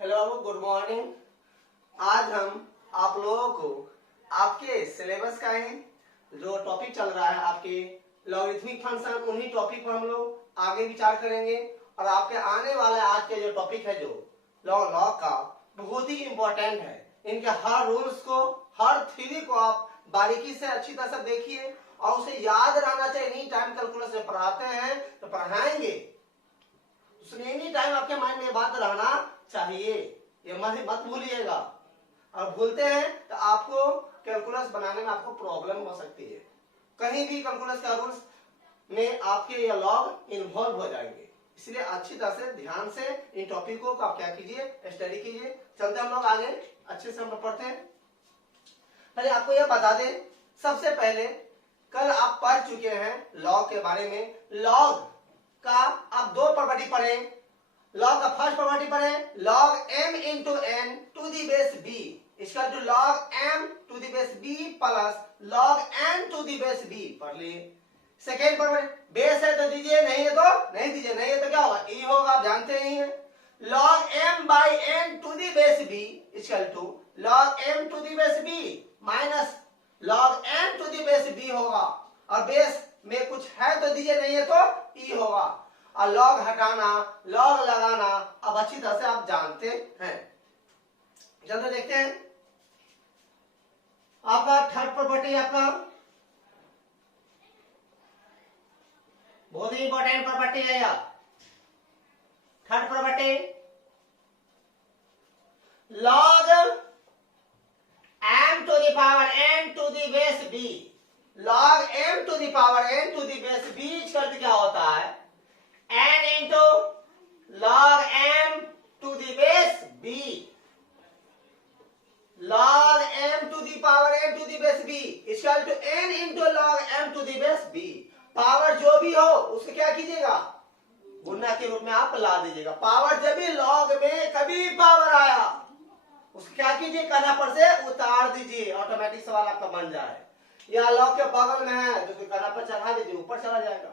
Hello, good morning. आज हम आप लोगों को आपके सिलेबस का ही जो टॉपिक चल रहा है आपके लॉगरिथमिक फंक्शन, उन्हीं टॉपिक पर हम लोग आगे विचार करेंगे। और आपके आने वाले आज के जो टॉपिक है जो लॉग का बहुत ही इम्पोर्टेंट है। इनके हर रूल्स को, हर थ्योरी को आप बारीकी से अच्छी तरह से देखिए और उसे याद रहना चाहिए। एनी टाइम कैलकुलस में पढ़ाते हैं तो पढ़ाएंगे, एनी टाइम आपके माइंड में बात रहना चाहिए, ये मत भूलिएगा। और भूलते हैं तो आपको कैलकुलस बनाने में आपको प्रॉब्लम हो सकती है। कहीं भी कैलकुलस का रूल्स में आपके ये लॉग इन्वॉल्व हो जाएंगे, इसलिए अच्छी तरह से ध्यान से इन टॉपिकों को आप क्या कीजिए, स्टडी कीजिए। चलते हम लोग आगे, अच्छे से हम लोग पढ़ते हैं। पहले आपको यह बता दें, सबसे पहले कल आप पढ़ चुके हैं लॉग के बारे में। लॉग का आप दो प्रॉपर्टी पढ़े। लॉग का फर्स्ट प्रॉपर्टी पढ़े, log m into n to the base b equal to log m to the base b plus log n to the base b पढ़ लिए। सेकेंड प्रॉपर्टी, बेस है तो दीजिए, नहीं है तो नहीं दीजिए। नहीं है तो क्या होगा, e होगा, आप जानते ही हैं। Log m by n to the base b equal to log m to the base b minus log n to the base b होगा। और बेस में कुछ है तो दीजिए, नहीं है तो e होगा। और लॉग हटाना, लॉग लगाना अब अच्छी तरह से आप जानते हैं। जल्दी देखते हैं। आपका थर्ड प्रॉपर्टी, आपका बहुत ही इंपॉर्टेंट प्रॉपर्टी है यह। Third property, log m to the power n to the base b। Log m to the power n to the base b equal क्या होता है, n into log m to the base b। Log m to the power n to the base b equal to n into log m to the base b। Power जो भी हो उसको क्या कीजिएगा, गुणा के रूप में आप ला दीजिएगा। पावर जब भी लॉग में कभी पावर आया उसको क्या कीजिए, कना पर से उतार दीजिए, ऑटोमेटिक सवाल आपका बन जाए। या लॉग के बगल में है तो कना पर चढ़ा दीजिए, ऊपर चला जाएगा।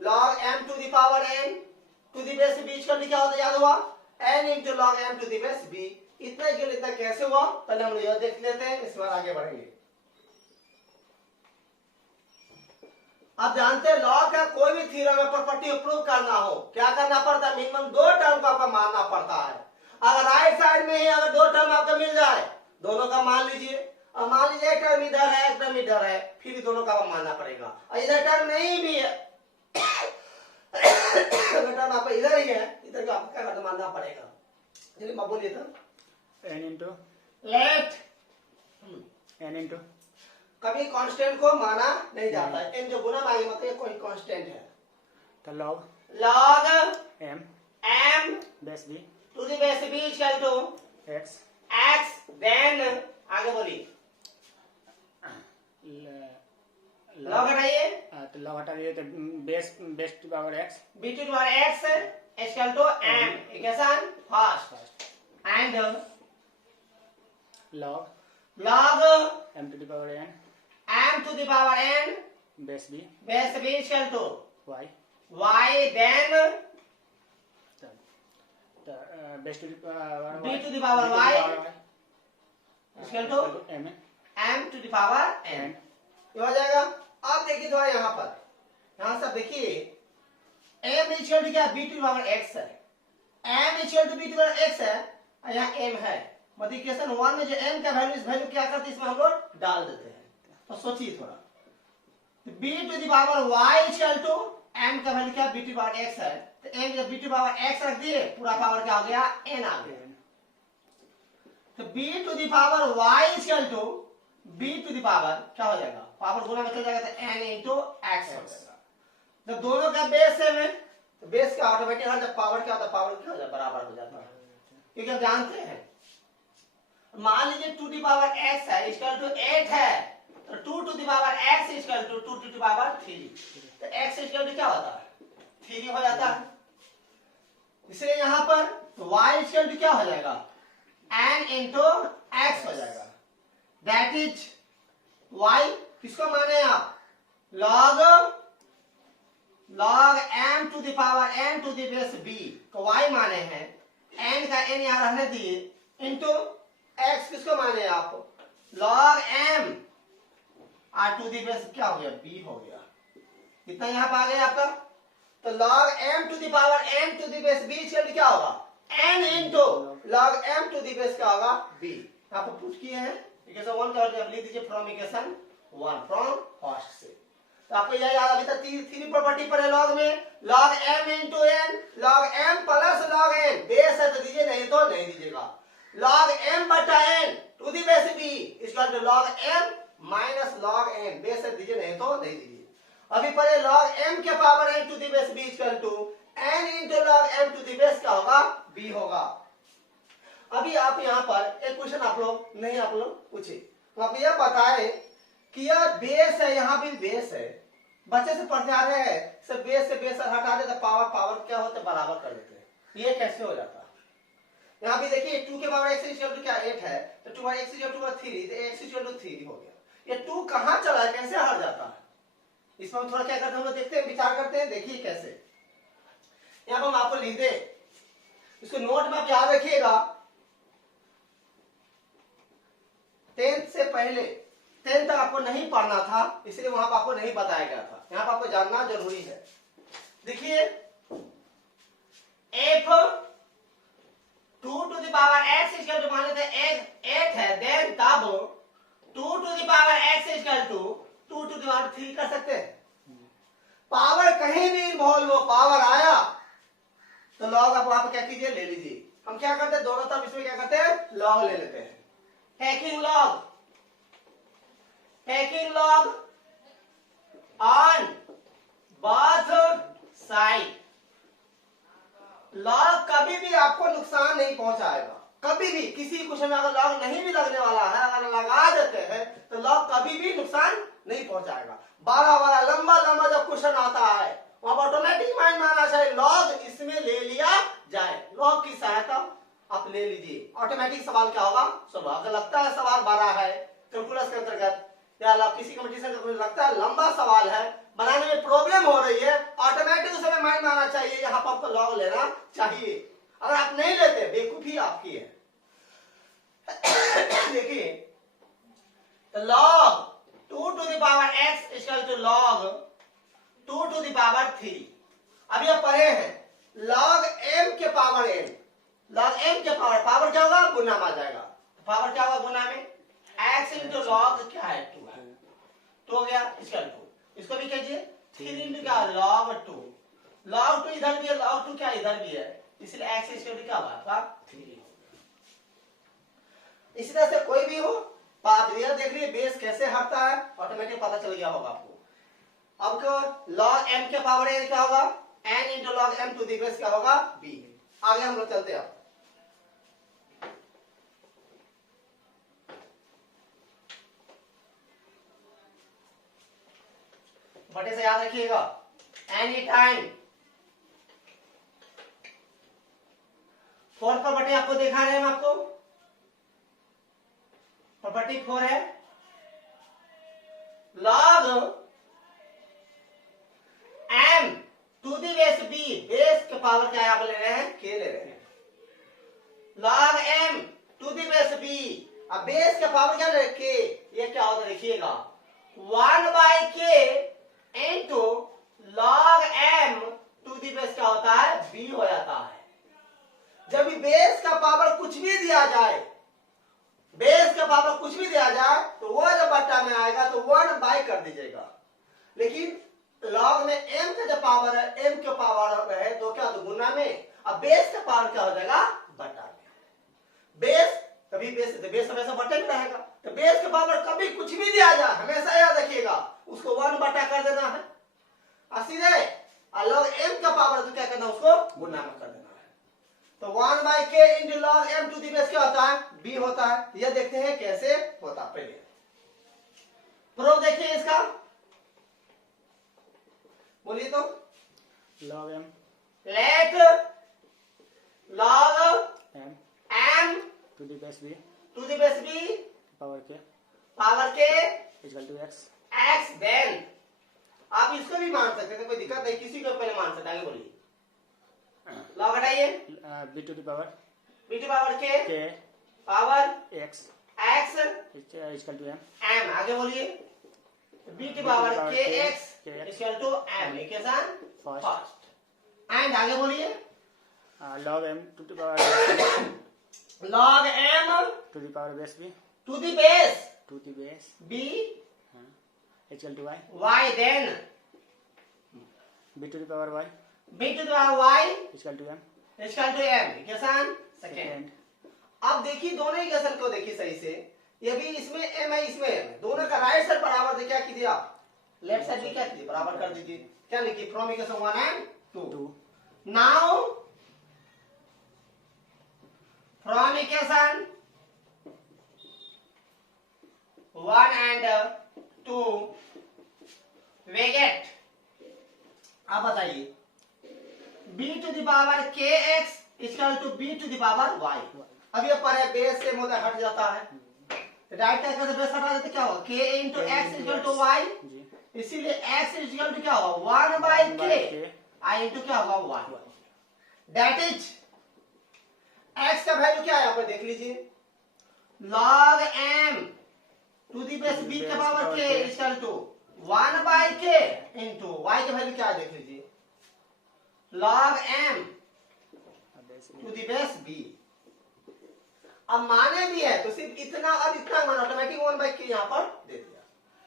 log m to the power n to the base b equal क्या होता है, याद हुआ, n into log m to the base b। इतना इतना कैसे हुआ, पहले हम यह देख लेते हैं, इस बार आगे बढ़ेंगे। आप जानते हैं लॉग का कोई भी थ्योरम में प्रॉपर्टी प्रूव करना हो क्या करना पड़ता है, मिनिमम दो टर्म को आपको मानना पड़ता है। अगर राइट साइड में ही अगर दो टर्म आपको मिल जाए, दोनों का मान लीजिए। और मान लीजिए एक टर्म इधर है, एक टर्म इधर है, फिर भी दोनों का मानना पड़ेगा। और इधर टर्म नहीं भी है, टर्म आपका इधर ही है, इधर का आपको क्या मानना पड़ेगा। चलिए मैं बोलिए तो n into let n into कभी कांस्टेंट को माना नहीं जाता है। n जो गुना मांगे मतलब ये कोई कांस्टेंट है। तो log log m m base b to the base b equal to x x then आगे बोलिए, log हटाइए तो log हटा दिए तो base base to power x b to power x equal to m equation first and log log m to the power n m to the power n base b equal to y y then तो base to the power b to the power y equal to m m to the power n। ये हो जाएगा। अब देखिए थोड़ा यहाँ पर, यहाँ सब देखिए, m इक्वल टू क्या, b to the power x है। m equal to b to the power x है और यहाँ m है। मतलब इक्वेशन 1 में जो m का वैल्यू, इस वैल्यू क्या करते हैं, इसमें हम लोग डाल देते हैं। तो सोचिए थोड़ा, b to the power y equal to m का वैल्यू क्या, b to the power x है, तो m जब b to the power x रख दिए, पूरा पावर क्या हो गया, n आ गया। तो b to the power y equal to b to the power क्या हो जाएगा, पावर गुना में चल जाएगा तो n इंटू x हो जाएगा। जब दोनों का बेस सेम है तो बेस का ऑटोमेटिक हर जब पावर क्या होता है, पावर क्या हो जाता है, बराबर हो जाता है। क्योंकि हम जानते हैं, मान लीजिए 2 टू पावर x है इक्वल टू 8 है, तो 2 to the power x equal to 2 to the power 3, तो x इक्वल टू क्या होता है, 3 हो जाता है। इसलिए यहाँ पर y इक्वल टू क्या हो जाएगा, n इंटू x हो जाएगा। दैट इज y किसको माने आप, log m to the power n to the base b को y माने हैं। n का n यहाँ रहने दिए इंटू x किसको माने आप log m r to the base क्या हो गया b हो गया। कितना यहाँ पे आ गया आपका तो log m to the power n to the base b equal क्या होगा n into log m to the base क्या होगा b। यहाँ पे पुट किए हैं इक्वेशन 1 का वैल्यू लिख दीजिए फ्रॉम इक्वेशन 1 फ्रॉम फर्स्ट से। तो आपको यह याद अभी तक थ्री प्रॉपर्टी पर है log में log m into n log m plus log n base है तो दीजिए नहीं तो नहीं दीजिएगा log m बटा n to the base b equal to log m minus log n base है दीजिए नहीं तो नहीं दीजिए। अभी पढ़े log m के power n to the base b equal to n into log m to the base क्या होगा b होगा। अभी आप यहाँ पर एक क्वेश्चन आप लोग पूछे तो आप यह बताए कि यह बेस है यहाँ भी बेस है बच्चे से पढ़ते आ रहे हैं सब बेस से बेस हटा दे तो पावर क्या होता है बराबर कर देते हैं। ये कैसे हो जाता है यहाँ भी देखिए 2 के पावर x इक्वल टू क्या 8 है तो 2 बार x इक्वल टू 3 तो x इक्वल टू 3 हो गया। ये 2 कहाँ चला है कैसे हट जाता है इसमें हम थोड़ा क्या करते हैं हम लोग देखते हैं विचार करते हैं देखिए कैसे। यहाँ पर हम आपको लिख दे इसको नोट में आप याद रखिएगा 10th से पहले 10th तक आपको नहीं पढ़ना था इसलिए वहां पर आपको नहीं बताया गया था यहाँ पर आपको जानना जरूरी है। देखिए f 2 to the power x equal to मान लेते हैं 8 है देन तब 2 to the power x equal to 2 to the power 3 कर सकते हैं। पावर कहीं भी इन्वॉल्व हो पावर आया तो लॉग आप वहां पर क्या कीजिए ले लीजिए। हम क्या करते हैं दोनों तरफ इसमें क्या करते हैं लॉग ले लेते हैं taking log on both side। log कभी भी आपको नुकसान नहीं पहुंचाएगा कभी भी किसी क्वेश्चन में अगर log नहीं भी लगने वाला है अगर लगा देते हैं तो log कभी भी नुकसान नहीं पहुंचाएगा। बड़ा लंबा जब क्वेश्चन आता है वहां ऑटोमेटिक माइंड में आना चाहिए log इसमें ले लिया जाए log की सहायता आप ले लीजिए ऑटोमेटिक सवाल क्या होगा सॉल्व। अगर लगता है सवाल बड़ा है कैलकुलस के अंतर्गत या किसी कंपटीशन का लगता है लंबा सवाल है बनाने में प्रॉब्लम हो रही है ऑटोमेटिक उस समय माइंड में आना चाहिए यहाँ पर आपको लॉग लेना चाहिए। अगर आप नहीं लेते बेवकूफी आपकी है। देखिए log 2 to the power x equal to log 2 to the power 3। अभी आप पढ़े हैं log m के पावर n log m के पावर क्या होगा गुना में आ जाएगा पावर क्या होगा गुना में x इंटू log क्या है 2 है 2 हो गया इक्वल टू इसको भी कीजिए 3 इंटू क्या log 2 log 2 इधर भी है log 2 क्या इधर भी है इसलिए x इक्वल टू क्या होगा आपका 3। इसी तरह से कोई भी हो आप रियल देख लीजिए बेस कैसे हटता है ऑटोमेटिक पता चल गया होगा आपको। अब log m के पावर n क्या होगा n into log m to the base क्या होगा b। आगे हम लोग चलते हैं बटे से याद रखिएगा एनी टाइम 4 पर बटे आपको दिखा रहे हैं हम आपको प्रॉपर्टी 4 है log m to the base b base के पावर क्या आप ले रहे हैं k ले रहे हैं log m to the base b अब बेस के पावर क्या ले रहे हैं k ये क्या होता है देखिएगा 1 by k into log m to the base क्या होता है b हो जाता है। जब भी बेस का पावर कुछ भी दिया जाए बेस का पावर कुछ भी दिया जाए तो वो जब बट्टा में आएगा तो 1 बाय कर दीजिएगा। लेकिन log में m का जो पावर है m के पावर है तो क्या तो गुना में अब बेस का पावर क्या हो जाएगा बट्टा में। बेस कभी बेस हमेशा बट्टे में रहेगा तो बेस के पावर कभी कुछ भी दिया जाए हमेशा याद रखिएगा उसको 1 बटा कर देना है और सीधे log m का पावर तो क्या करना उसको गुना में कर देना है। तो 1 by k into log m to the base क्या होता है b होता है। यह देखते हैं कैसे होता है पहले प्रूफ देखिए इसका बोलिए तो log m let log m to the base b to the base b power k equal to x x then आप इसको भी मान सकते थे कोई दिक्कत नहीं किसी को पहले मान सकते आगे बोलिए लॉग हटाइए b to the power b to power के k power x x is equal to m. M, आगे बोलिए बी टू पावर के x equal to m, equation first. And आगे बोलिए Log m to the power log m to the power base b to the base to the base b is equal to y. y, then b to the power y b to the power y is equal to m. Equal to m, equation second. अब देखिए दोनों equation को देखिए सही से, ये भी इसमें m है इसमें m है, दोनों का राइट साइड बराबर दे, क्या कीजिए आप लेफ्ट साइड भी क्या कीजिए बराबर कर दीजिए। क्या लिखिए from equation 1 and 2। Now from equation 1 and 2 we get, आप बताइए b टू द पावर के x equal to b to the power y। अब ये पर है बेस से मोटा हट जाता है, राइट साइड से बेस हटा देते क्या होगा k into x equal to y, इसीलिए x इक्वल टू क्या होगा 1 बाई k i इंटू क्या होगा 1। दैट इज x का वैल्यू क्या है यहाँ पर देख लीजिए, log m to the base b के power k equal to 1 by k into y का वैल्यू क्या है देख लीजिए, log m to the base b। अब माने भी है तो सिर्फ इतना और इतना मान ऑटोमेटिक 1 बाई k यहाँ पर दे दिया।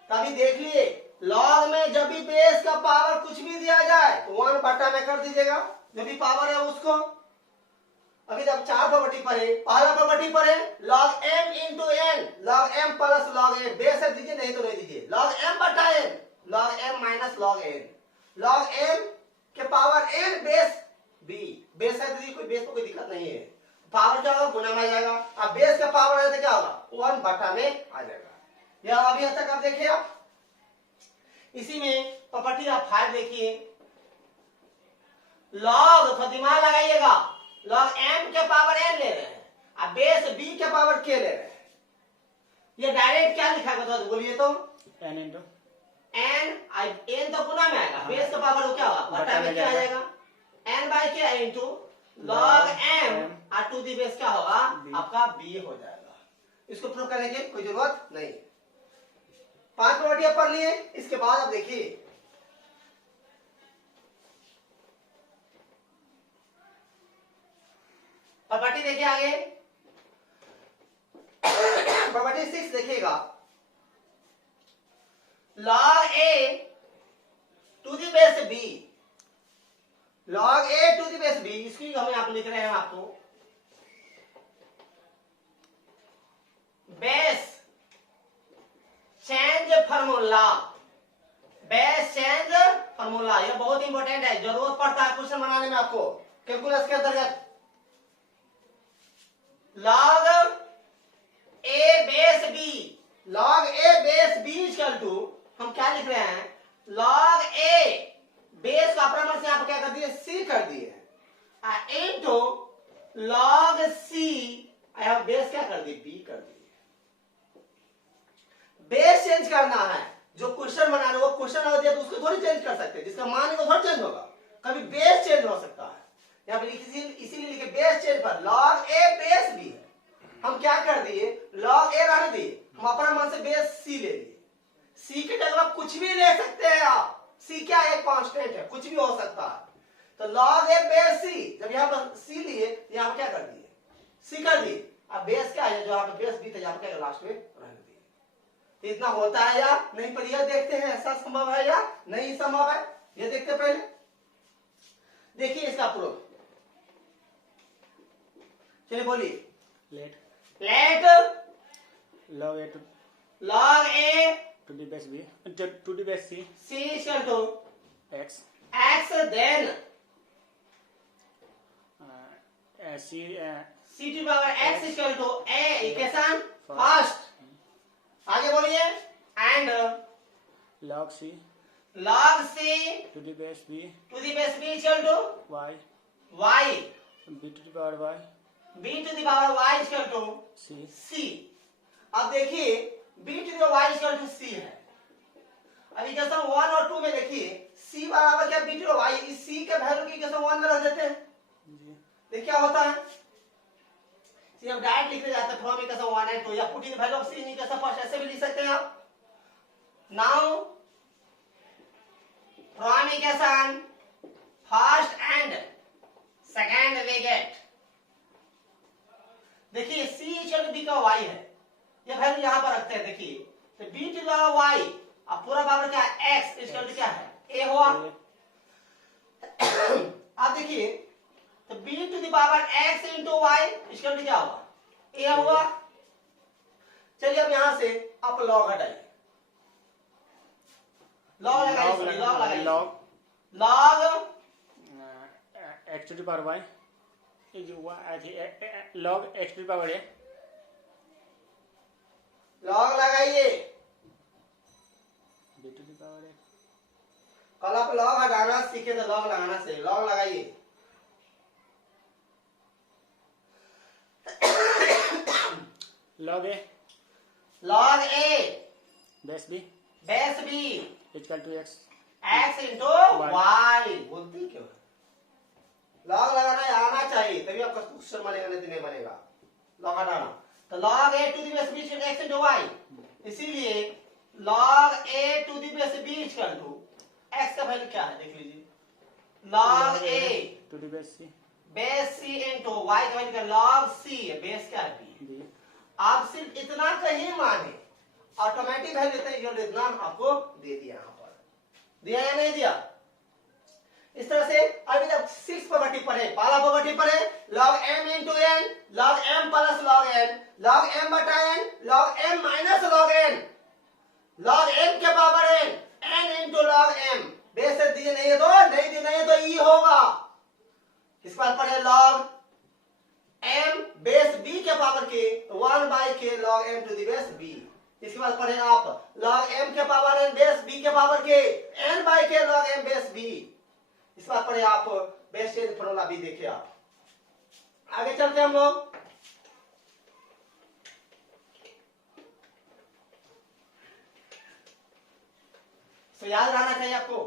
तभी देख लिए log में जब भी बेस का पावर कुछ भी दिया जाए तो 1 बटा में कर दीजिएगा, जो भी पावर है उसको। अभी जब चार प्रॉपर्टी पढ़े, पहला प्रॉपर्टी पढ़े log m into n, log m plus log n, base है दीजिए नहीं तो नहीं दीजिए, log m बटा n, log m minus log n, log m के power n base b, base है दीजिए, कोई बेस को कोई दिक्कत नहीं है, पावर क्या होगा गुना में आ जाएगा। अब बेस का पावर है तो क्या होगा 1 बटा में आ जाएगा। यह अभी तक आप देखिए, आप इसी में प्रॉपर्टी आप 5 देखिए, log तो दिमाग लगाइएगा, log m के पावर n ले रहे हैं, अब बेस b के पावर k ले रहे हैं, ये डायरेक्ट क्या लिखा गया था बोलिए तो n into n तो गुना में आएगा, बेस का पावर क्या होगा बटा में क्या आ जाएगा n by k into log m और टू दी बेस क्या होगा आपका b हो जाएगा। इसको प्रूव करने की कोई जरूरत नहीं। 5 प्रॉपर्टी पढ़ लिए, इसके बाद आप देखिए प्रॉपर्टी देखिए आगे, प्रॉपर्टी 6 देखिएगा, log a to the base b, log a to the base b, इसकी हम यहाँ पे लिख रहे हैं आपको base change formula, base change formula, ये बहुत इंपॉर्टेंट है, जरूरत पड़ता है क्वेश्चन बनाने में आपको कैलकुलस के अंतर्गत। log a base b, log a base b equal to हम क्या लिख रहे हैं, log a बेस का प्रमाण से आप क्या कर दिए c कर दिए इनटू log c, आप बेस क्या कर दिए b कर दिए। बेस चेंज करना है, जो क्वेश्चन बना रहे हो वो क्वेश्चन हो दिया तो उसको थोड़ी चेंज कर सकते हैं, जिसका मान है वो थोड़ा चेंज होगा, कभी बेस चेंज हो सकता है। यहाँ पे इसीलिए लिखे बेस चेंज पर log a बेस b, हम क्या कर दिए log a रहने दिए, हम अपना मान से बेस c ले लिए, c के जगह कुछ भी ले सकते हैं आप, c क्या है कांस्टेंट है, कुछ भी हो सकता है। तो log a बेस c, जब यहाँ पर c लिए यहाँ पर क्या कर दिए c कर दिए, अब बेस क्या है जो यहाँ पे बेस b था यहाँ पे क्या लास्ट में रहने दिए। इतना होता है या नहीं, पर यह देखते हैं ऐसा संभव है या नहीं संभव है, ये देखते पहले। देखिए इसका प्रूफ, चलिए बोलिए late log a to the base b to the base c c equal to x then c to power x equal to a, equation first. आगे बोलिए and log c to the base b equal to y y, b to the power y b to the power y equal to c। अब देखिए b to the y equal to c है, अब equation 1 और 2 में देखिए c बराबर क्या b to the y, इस c के वैल्यू की इक्वेशन 1 में रख देते हैं, देखिए क्या होता है ये अब डायरेक्ट लिखने जाते हैं फ्रॉम इक्वेशन 1 एंड 2 या put in value of c in equation first, ऐसे भी लिख सकते हैं आप। Now from equation first and second we get, देखिए c इक्वल टू b का y है, ये वैल्यू यहां पर रखते हैं। देखिए तो b टू द y अब पूरा पावर क्या है x इक्वल टू क्या है a हुआ। अब देखिए तो b to the power x into y equal to क्या हुआ a हुआ। चलिए अब यहां से आप लॉग हटाइए, लॉग लगाइए, लॉग लगाइए, log x to the power y is log x to the power a, log लगाइए। b to the power a, कल आप लॉग हटाना सीखे तो लॉग लगाना से लॉग लगाइए। log a log a base b base b equal to x x into y, बोलती क्यों? लॉग लगाना आना चाहिए तभी आपका क्वेश्चन बनेगा, नहीं तो नहीं बनेगा। लॉग हटाना तो log a to the base b equal to x into y, इसीलिए log a to the base b equal to x का वैल्यू क्या है देख लीजिए, log a to the base c base c into y का value क्या log c है, base क्या है b। आप सिर्फ इतना कहीं माने ऑटोमेटिक वैल्यू इतना आपको दे दिया, यहां पर दिया या नहीं दिया। इस तरह से अभी जब 6 प्रॉपर्टी पढ़े, पहला प्रॉपर्टी पढ़े log m into n, log m plus log n, log m बटा n, log m minus log n, log m के power n, n into log m, base से दिए नहीं है तो नहीं दिए नहीं है तो e होगा। इस बार पढ़े log m बेस b के पावर के 1 by k log m to the base b। इसके बाद पढ़े आप log m के पावर n बेस b के पावर के n by k log m base b। इस बात पढ़े आप बेस चेंज फॉर्मूला भी देखे आप। आगे चलते हम लोग, तो याद रहना चाहिए आपको।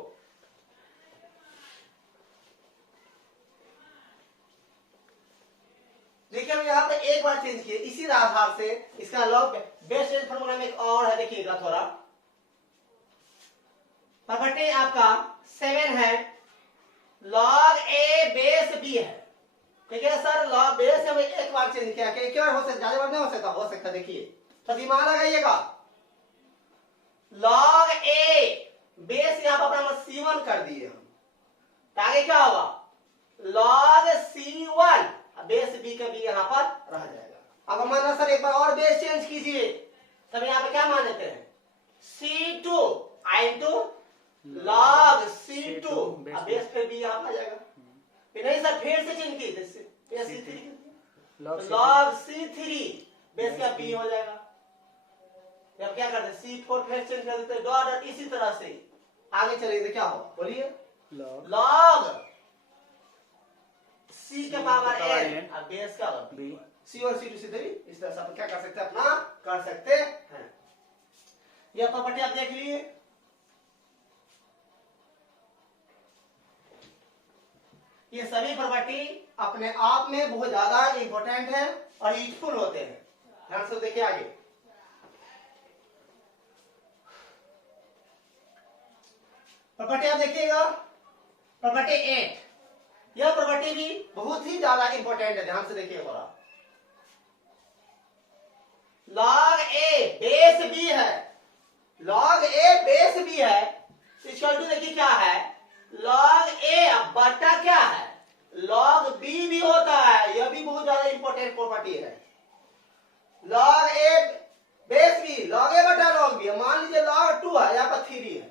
देखिए हम यहाँ पे एक बार चेंज किए, इसी आधार से इसका लॉग बेस चेंज फॉर्मूला में एक और है, देखिएगा थोड़ा। प्रॉपर्टी आपका 7 है, log a बेस b है, ठीक है सर। log बेस से एक बार चेंज किया, एक बार हो सकता, ज्यादा बार नहीं हो सकता। देखिए तो दिमाग लगाइएगा, log a बेस यहाँ पर अपना c1 कर दिए हम, तो आगे क्या होगा log c1 बेस b का b यहाँ पर रह जाएगा। अब माना सर एक बार और बेस चेंज कीजिए, तब यहाँ पे क्या मान लेते हैं c2 into log c2, अब बेस पे b यहाँ पर आ जाएगा। नहीं सर फिर से चेंज कीजिए, c3 log c3 बेस का b हो जाएगा। अब क्या करते हैं c4 फिर चेंज कर देते हैं डॉट, इसी तरह से आगे चलेंगे, क्या होगा बोलिए log c के पावर n और बेस का b, c और c2 c3, इस तरह से आप क्या कर सकते हैं अपना कर सकते हैं। यह प्रॉपर्टी आप देख लिए। ये सभी प्रॉपर्टी अपने आप में बहुत ज्यादा इंपॉर्टेंट है और यूजफुल होते हैं। ध्यान से देखिए आगे, प्रॉपर्टी आप देखिएगा प्रॉपर्टी 8, यह प्रॉपर्टी भी बहुत ही ज्यादा इंपॉर्टेंट है, ध्यान से देखिए थोड़ा। log a बेस b है, log a बेस b है, इक्वल टू देखिए क्या है log a बटा क्या है log b भी होता है, यह भी बहुत ज्यादा इंपॉर्टेंट प्रॉपर्टी है। log a base b, log a बटा log b, मान लीजिए log 2 है, यहाँ पर 3 है,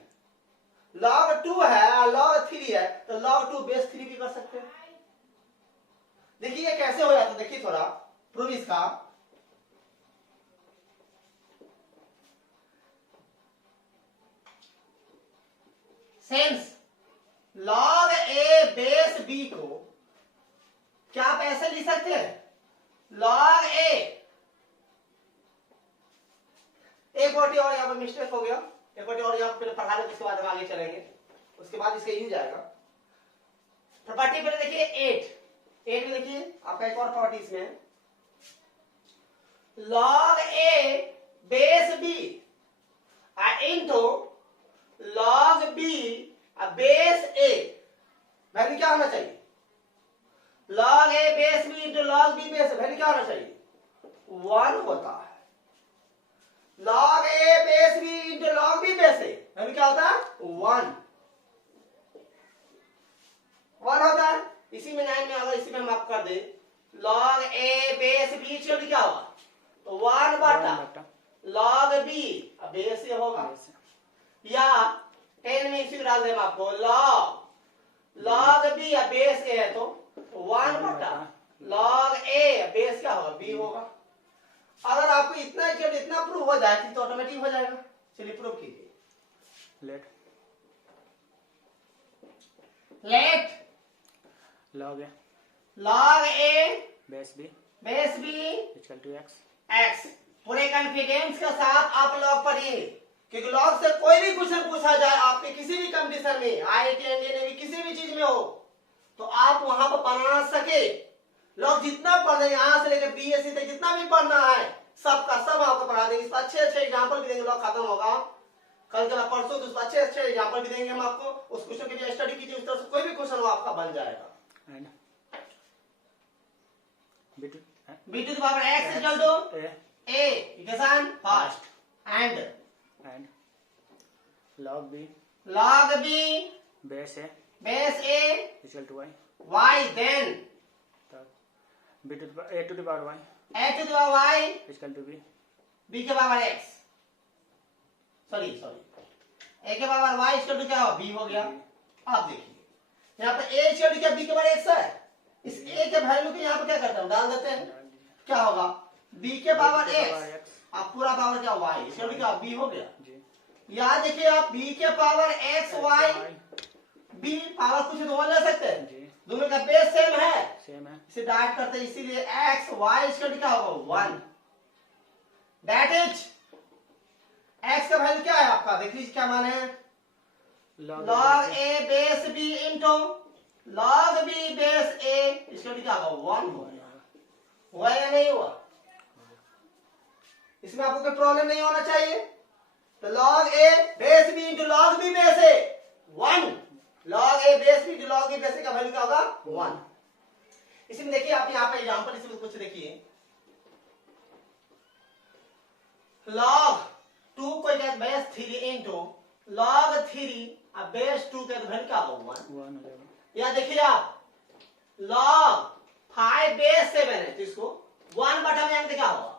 log 2 है और log 3 है, तो log 2 बेस 3 भी कर सकते हैं। देखिए ये कैसे हो जाता है, देखिए थोड़ा प्रूफ इसका। Sense log a base b को क्या आप ऐसे लिख सकते हैं log a, एक बार और यहाँ पर मिस्टेक हो गया, एक बार और यहाँ पर पढ़ा लेते, उसके बाद हम आगे चलेंगे, उसके बाद इसका यूज आएगा। प्रॉपर्टी पहले देखिए 8 में देखिए आपका एक और प्रॉपर्टी इसमें log a base b into log b base a। Value क्या होना चाहिए? log a base b into log b base value क्या होना चाहिए? 1 होता है। log a base b into log b base a value क्या होता है? 1 होता है। इसी में 9 में अगर इसी में हम आप कर दे log a base b equal क्या होगा? तो 1 बटा log b बेस a होगा, या 10 में इसी को डाल दे हम आपको log b बेस a है तो 1 बटा log a बेस क्या होगा? b होगा। अगर आपको इतना इतना प्रूव हो जाए तो ऑटोमेटिक हो जाएगा। चलिए प्रूव कीजिए। Let log a base b equal to x पूरे कॉन्फिडेंस के साथ आप लॉग पढ़िए, क्योंकि लॉग से कोई भी क्वेश्चन पूछा जाए आपके किसी भी कंपटीशन में, IIT इंडियन नेवी किसी भी चीज में हो, तो आप वहां पर बना सके। लॉग जितना पढ़ना है यहाँ से लेकर BSc तक जितना भी पढ़ना है सबका सब आपको पढ़ा देंगे। अच्छे एग्जाम्पल भी देंगे। लॉग खत्म होगा कल के बाद परसों, तो अच्छे एग्जाम्पल भी देंगे हम आपको। उस क्वेश्चन की स्टडी कीजिए, उस तरह से कोई भी क्वेश्चन वो आपका बन जाएगा। b to the power x is equal to a equation first and log b base a equal to y then b to the a to the power y a to the power y equal to b के power x sorry a के power y equal to क्या हो? b हो गया। आप देखिए यहाँ पर a इक्वल टू क्या b के पावर x है। इस a के वैल्यू को यहाँ पर क्या करते हैं? डाल देते हैं। क्या होगा? b के पावर x आप पूरा पावर क्या y इक्वल टू क्या b हो गया। यहाँ देखिए आप b के power x y b power कुछ तो ले सकते हैं, दोनों का बेस सेम है इसे डाइट करते हैं, इसीलिए x y इक्वल टू क्या होगा? 1। दैट इज x का वैल्यू क्या है आपका? देख लीजिए क्या माने हैं। log a base b into log b base a equal to क्या होगा? 1 हो गया। हुआ या नहीं हुआ? इसमें आपको कोई प्रॉब्लम नहीं होना चाहिए। तो log a base b into log b base a 1। log a base b into log b base a का वैल्यू क्या होगा? 1। इसमें देखिए आप यहाँ पे एग्जांपल इसमें कुछ देखिए। log 2 को क्या बेस 3 इंटू log 3 बेस 2 का वैल्यू क्या होगा? 1। या देखिए आप log 5 बेस 7 है तो इसको 1 बटा में क्या होगा?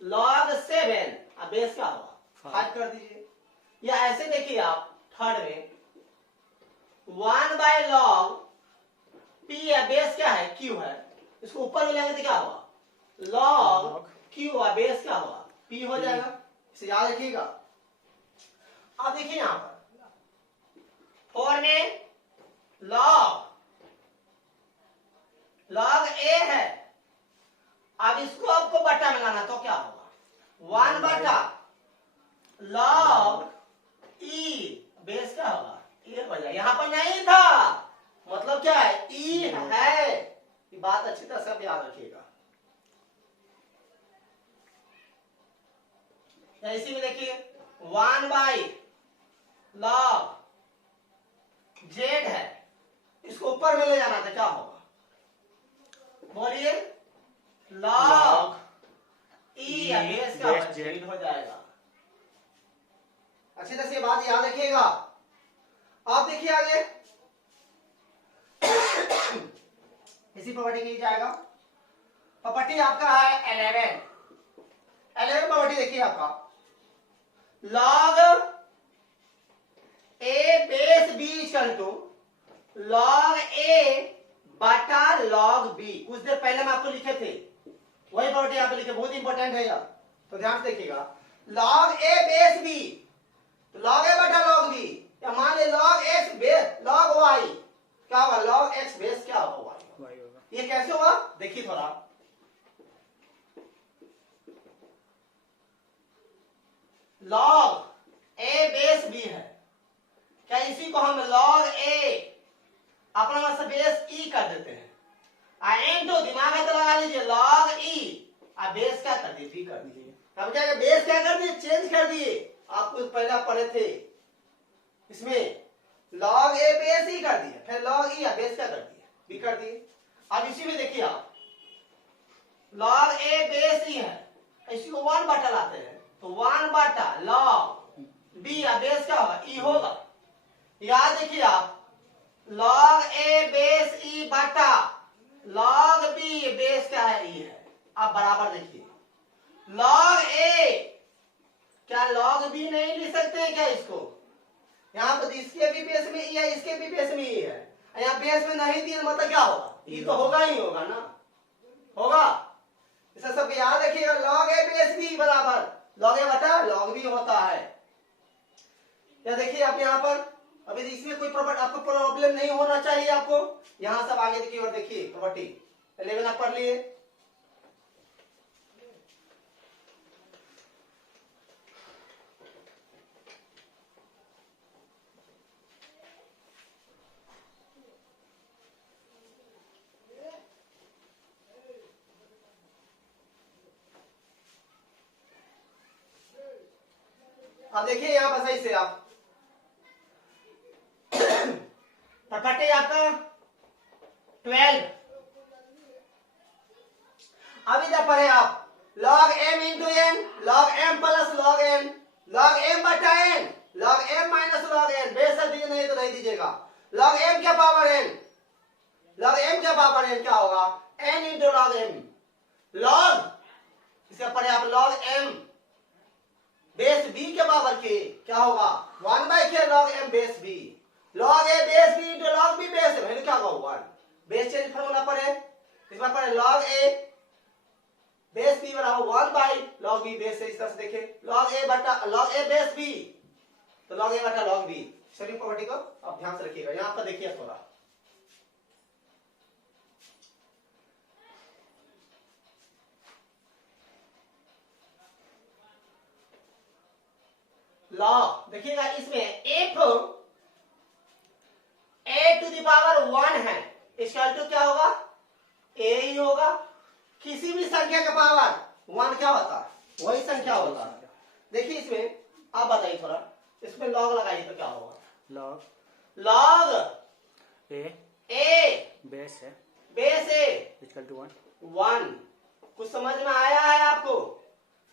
log 7 बेस क्या होगा? 5 कर दीजिए। या ऐसे देखिए आप थर्ड में 1 बाय log p बेस क्या है? q है, इसको ऊपर में लेंगे तो क्या होगा? log q बेस क्या होगा? p हो जाएगा। इसे याद रखिएगा। अब देखिए यहां पर 4 में log a है, अब इसको आपको बटा में लाना तो क्या होगा? 1 बटा log e बेस क्या होगा? ये हो जाएगा। यहां पर नहीं था मतलब क्या है? e है। ये बात अच्छी तरह से याद रखिएगा। इसी में देखिए 1 बाई log z है, इसको ऊपर में ले जाना था क्या होगा? बोलिए log e बेस क्या हो जाएगा। अच्छी तरह से ये बात याद रखिएगा। आप देखिए आगे इसी प्रॉपर्टी की जाएगा। प्रॉपर्टी आपका है 11 प्रॉपर्टी देखिए आपका log a base b equal to log a बटा log b। कुछ देर पहले हम आपको लिखे थे वही प्रॉपर्टी यहाँ पे लिखे, बहुत इंपॉर्टेंट है यार, तो ध्यान से देखिएगा। log a बेस b तो log a बटा log b, या मान ले log x base log y क्या होगा? log x बेस क्या होगा? y होगा। ये कैसे होगा देखिए थोड़ा। log a बेस b है, क्या इसी को हम log a अपना बेस e कर देते हैं। इंटू दिमाग में तो लगा लीजिए log e आप बेस क्या कर दिए, बी कर दिए। अब क्या बेस क्या कर दिए, चेंज कर दिए। आपको पहले आप पढ़े थे इसमें लॉग ए बेस ई कर दिया, फिर लॉग ई बेस क्या कर दिया, बी कर दिए। अब इसी में देखिए आप लॉग ए बेस ई है, इसी को 1 बटा लाते हैं तो 1 बटा लॉग बी बेस क्या होगा, ई होगा। याद देखिए आप लॉग ए बेस ई बटा लॉग बी बेस क्या है, ई है। अब बराबर देखिए लॉग ए, क्या लॉग बी नहीं लिख सकते हैं क्या इसको, यहाँ पर इसके भी बेस में ई है, इसके भी बेस में ई है, यहाँ बेस में नहीं दिया मतलब क्या होगा, ई तो होगा ही होगा ना, होगा। इसे सब याद रखिएगा, लॉग ए बेस बी बराबर लॉग ए बटा लॉग बी होता है। या देखिए आप यहाँ पर अभी इसमें कोई प्रॉपर्टी आपको प्रॉब्लम नहीं होना चाहिए आपको, यहाँ सब आगे देखिए और देखिए प्रॉपर्टी 11 आप पढ़ लिए। अब देखिए यहाँ पर सही से आप प्रॉपर्टी आपका 12। अभी जब पढ़े आप log m into n, log m plus log n, log m बटा n, log m minus log n, बेशक दीजिए नहीं तो नहीं दीजिएगा। log m क्या पावर n, log m क्या पावर n क्या होगा, n into log m, log इसका पढ़े आप log m बेस b के पावर के क्या होगा 1 बाई के log m base b, log a base b into log b base value क्या होगा 1, बेस चेंज फॉर्मूला पढ़े, इसमें पढ़े log a बेस b बराबर 1 बाई log b बेस, इस तरह से देखें log a बटा log a बेस b तो log a बटा log b। सभी प्रॉपर्टी को आप ध्यान से रखिएगा। यहाँ पर देखिए थोड़ा लॉ देखिएगा, इसमें if a to the power 1 है इसका टू क्या होगा, a ही होगा। किसी भी संख्या का पावर 1 क्या होता है, वही संख्या होता है। देखिए इसमें आप बताइए थोड़ा, इसमें लॉग लगाइए तो क्या होगा, लॉग ए बेस है बेस ए इक्वल टू 1। कुछ समझ में आया है आपको,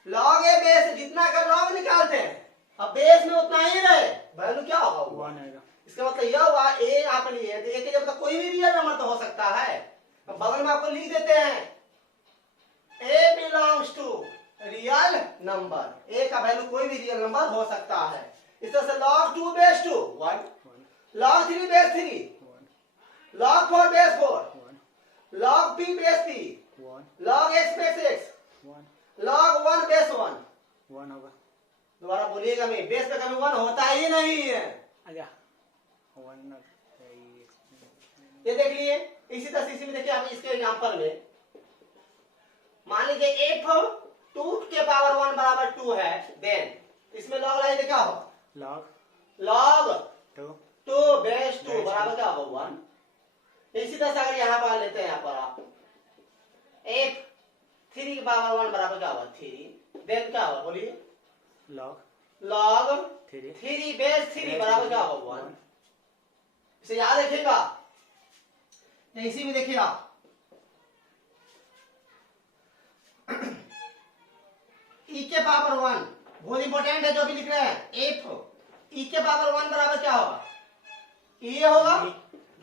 लॉग ए बेस जितना का लॉग निकालते हैं अब बेस में उतना ही रहे, वैल्यू क्या होगा 1 आएगा। इसका मतलब यह हुआ ए आप लिए तो ए के जब तक कोई भी रियल नंबर तो हो सकता है, बगल में आपको लिख देते हैं ए बिलोंग्स टू रियल नंबर, ए का वैल्यू कोई भी रियल नंबर हो सकता है। इस तरह से log 2 base 2 1, log 3 base 3, log 4 base 4, log p base p, log x base x, log 1 base 1 होगा। दोबारा बोलिएगा, मैं बेस पे कभी 1 होता ही नहीं है। ये देख लिए, इसी तरह से इसी में देखिए आप इसके एग्जांपल में मान लीजिए if 2 के पावर 1 बराबर 2 है, देन इसमें लॉग लगाइए क्या होगा, लॉग 2 बेस 2 बराबर क्या होगा 1। इसी तरह से अगर यहाँ पर लेते हैं, यहाँ पर आप if 3 के पावर 1 बराबर क्या होगा 3, देन क्या होगा बोलिए, लॉग 3 बेस 3 बराबर क्या होगा 1। इसे याद रखिएगा। इसी में देखिए आप ई के पावर 1 बहुत इंपॉर्टेंट है जो भी लिख रहे हैं, if ई के पावर 1 बराबर क्या होगा, ये होगा,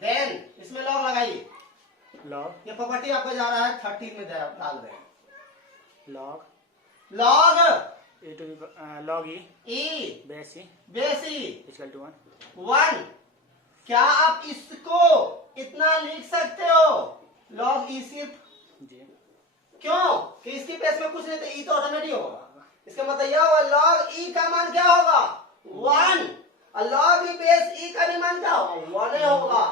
देन इसमें लॉग लगाइए, ये प्रॉपर्टी आपको जा रहा है 13 में डाल रहे हैं, log a to log e base e equal to 1। क्या आप इसको इतना लिख सकते हो लॉग ई सिर्फ, क्यों कि इसकी बेस में कुछ नहीं तो ई तो ऑटोमेटिक होगा। इसका मतलब यह होगा लॉग ई का मान क्या होगा 1, और लॉग ई बेस ई का भी मान क्या होगा 1 होगा।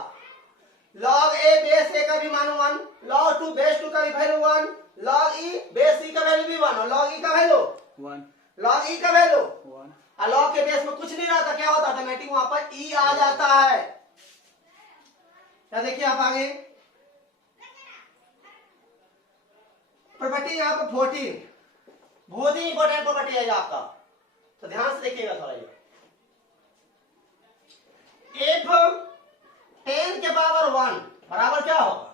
लॉग ए बेस ए का भी मान 1, लॉग 2 बेस 2 का भी वैल्यू 1, लॉग ई बेस ई का वैल्यू भी 1, और लॉग ई का वैल्यू 1, लॉग ई का वैल्यू 1। और लॉग के बेस में कुछ नहीं रहता, क्या होता ऑटोमेटिक वहां पर ई आ जाता है। क्या देखिए आप आगे प्रॉपर्टी यहाँ पर 14 बहुत ही इंपॉर्टेंट प्रॉपर्टी है आपका, तो ध्यान से देखिएगा थोड़ा ये। इफ 10 के पावर 1 बराबर क्या होगा?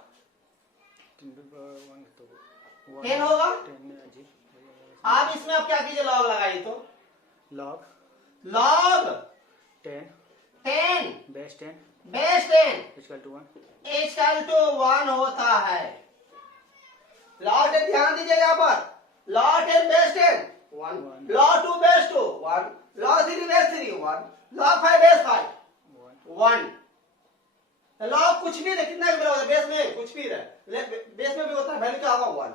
10 होगा। 10 जी। आप इसमें आप क्या कीजिए, लॉग लगाइए, तो log log 10 base 10 equal to 1 equal to 1 होता है। लॉग 10 ध्यान दीजिए यहाँ पर, log 10 base 10 1, log 2 base 2 1, log 3 base 3 1, log 5 base 5 1। Log कुछ भी कितना भी होता है, बेस में कुछ भी रहे, बेस में भी होता है, वैल्यू क्या होगा 1।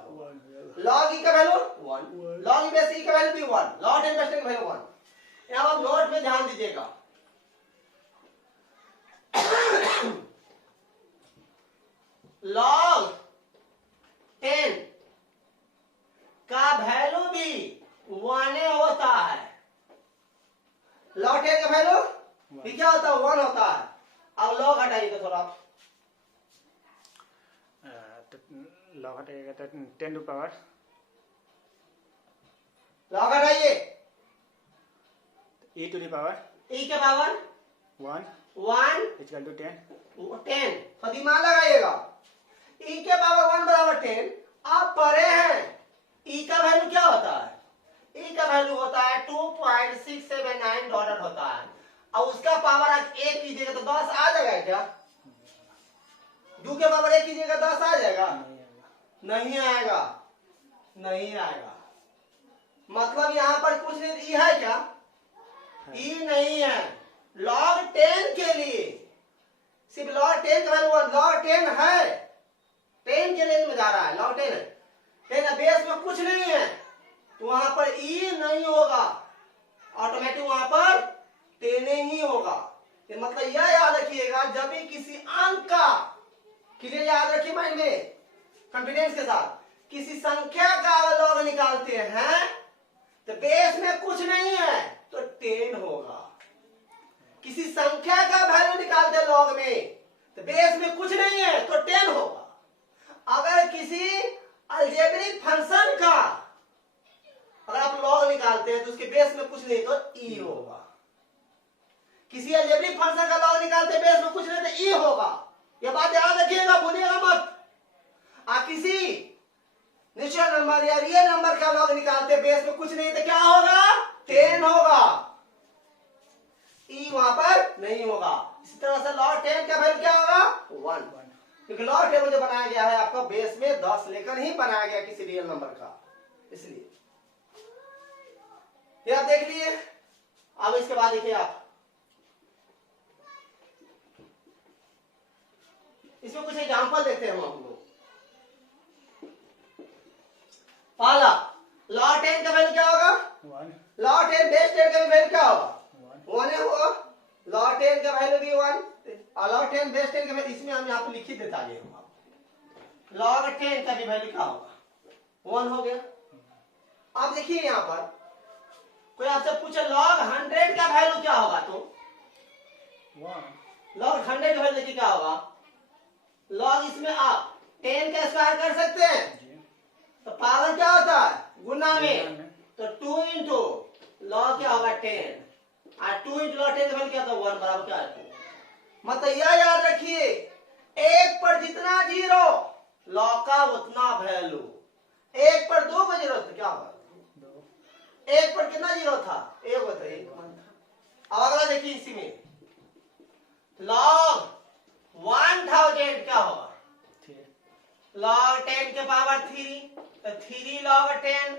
लॉग ई का वैल्यू 1, लॉग ई बेस ई का वैल्यू भी 1, लॉग 10 बेस 10 का वैल्यू 1। यहाँ आप नोट में ध्यान दीजिएगा। लॉग 10 का वैल्यू भी 1 होता है। लॉग 10 का वैल्यू भी क्या होता है, 1 होता है। अब लॉग हटाइएगा थोड़ा आप, लॉग हटेगा तो 10 टू पावर, लॉग हटाइए, e to the power e के पावर 1 इक्वल टू 10 तो दिमाग लगाइएगा, e के पावर 1 बराबर 10। आप पढ़े हैं e का वैल्यू क्या होता है, e का वैल्यू होता है 2.679 डॉलर होता है। और उसका पावर आज 1 कीजिएगा तो 10 आ जाएगा क्या? 2 के पावर 1 कीजिएगा 10 आ जाएगा? नहीं आएगा, नहीं आएगा। मतलब यहाँ पर कुछ नहीं, ई है क्या? ई नहीं है। लॉग 10 के लिए सिर्फ लॉग 10 का वैल्यू, लॉग 10 है, 10 के रेंज में जा रहा है, लॉग 10 है, 10 बेस में कुछ नहीं है, तो वहां पर ई नहीं होगा, ऑटोमेटिक वहां पर 10 ही होगा। ये मतलब यह याद रखिएगा, जब भी किसी अंक का, क्लियर याद रखिए माइंड में कॉन्फिडेंस के साथ, किसी संख्या का अगर लॉग निकालते हैं तो बेस में कुछ नहीं है तो 10 होगा। किसी संख्या का वैल्यू निकालते हैं लॉग में तो बेस में कुछ नहीं है तो 10 होगा। अगर किसी अलजेब्रिक फंक्शन का अगर आप लॉग निकालते हैं तो उसके बेस में कुछ नहीं तो ई होगा। किसी अलजेब्रिक फंक्शन का लॉग निकालते हैं बेस में कुछ नहीं तो ई होगा। यह बात याद रखिएगा, भूलिएगा मत। किसी नेचुरल नंबर या रियल नंबर का लॉग निकालते बेस में कुछ नहीं तो क्या होगा? 10 होगा, ई वहां पर नहीं होगा। इसी तरह से लॉग 10 का वैल्यू क्या होगा? 1, क्योंकि लॉग टेबल जो बनाया गया है आपका बेस में 10 लेकर ही बनाया गया किसी रियल नंबर का, इसलिए ये आप देख लिए। अब इसके बाद देखिए आप, इसमें कुछ एग्जांपल देखते हैं हम लोग। पहला लॉग 10 का वैल्यू क्या होगा? 1। लॉग 10 बेस 10 का वैल्यू क्या होगा? 1 होगा। लॉग 10 का वैल्यू भी 1 और लॉग 10 बेस 10 का वैल्यू, इसमें हम यहाँ पे लिख ही देता है। लॉग 10 का भी वैल्यू क्या होगा? 1 हो गया। अब देखिए यहाँ पर कोई आपसे पूछे लॉग 100 का वैल्यू क्या होगा, तो 1 लॉग 100 का वैल्यू देखिए क्या होगा? लॉग इसमें आप 10 का स्क्वायर कर सकते हैं तो पावर क्या होता है? गुना में, तो 2 इंटू लॉग क्या होगा? 10 और 2 इंटू लॉग 10 का वैल्यू क्या होता है? 1 बराबर क्या है? मतलब यह याद रखिए, 1 पर जितना जीरो लॉग का उतना वैल्यू। 1 पर 2 का जीरो तो क्या होगा? 1 पर कितना जीरो था? 1 होता है। अब अगला देखिए, इसी में लॉग 1000 क्या होगा? लॉग 10 के पावर 3 तो 3 लॉग 10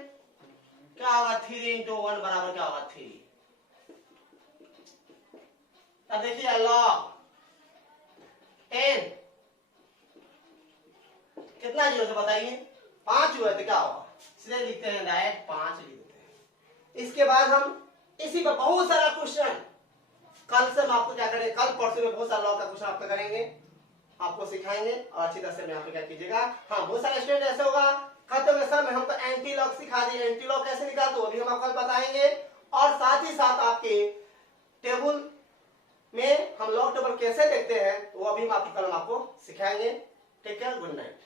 क्या होगा? 3 इंटू 1 बराबर क्या होगा? 3। अब देखिए लॉग 10 कितना जीरो से बताइए? 5 हुआ तो क्या होगा? इसलिए लिखते हैं डायरेक्ट 5 लिख देते हैं। इसके बाद हम इसी पर बहुत सारा क्वेश्चन कल से हम आपको क्या करेंगे, कल परसों में बहुत सारा लॉग का क्वेश्चन आपका करेंगे, आपको सिखाएंगे और अच्छी तरह से यहाँ पे क्या कीजिएगा। हाँ, बहुत सारे स्टूडेंट ऐसे होगा कहते होंगे सर हम तो एंटी लॉग सिखा दिए, एंटी लॉग कैसे निकालते वो भी हम आपको बताएंगे। और साथ ही साथ आपके टेबल में हम लॉग टेबल कैसे देखते हैं वो अभी हम आपको कल आपको सिखाएंगे। Take care, good night.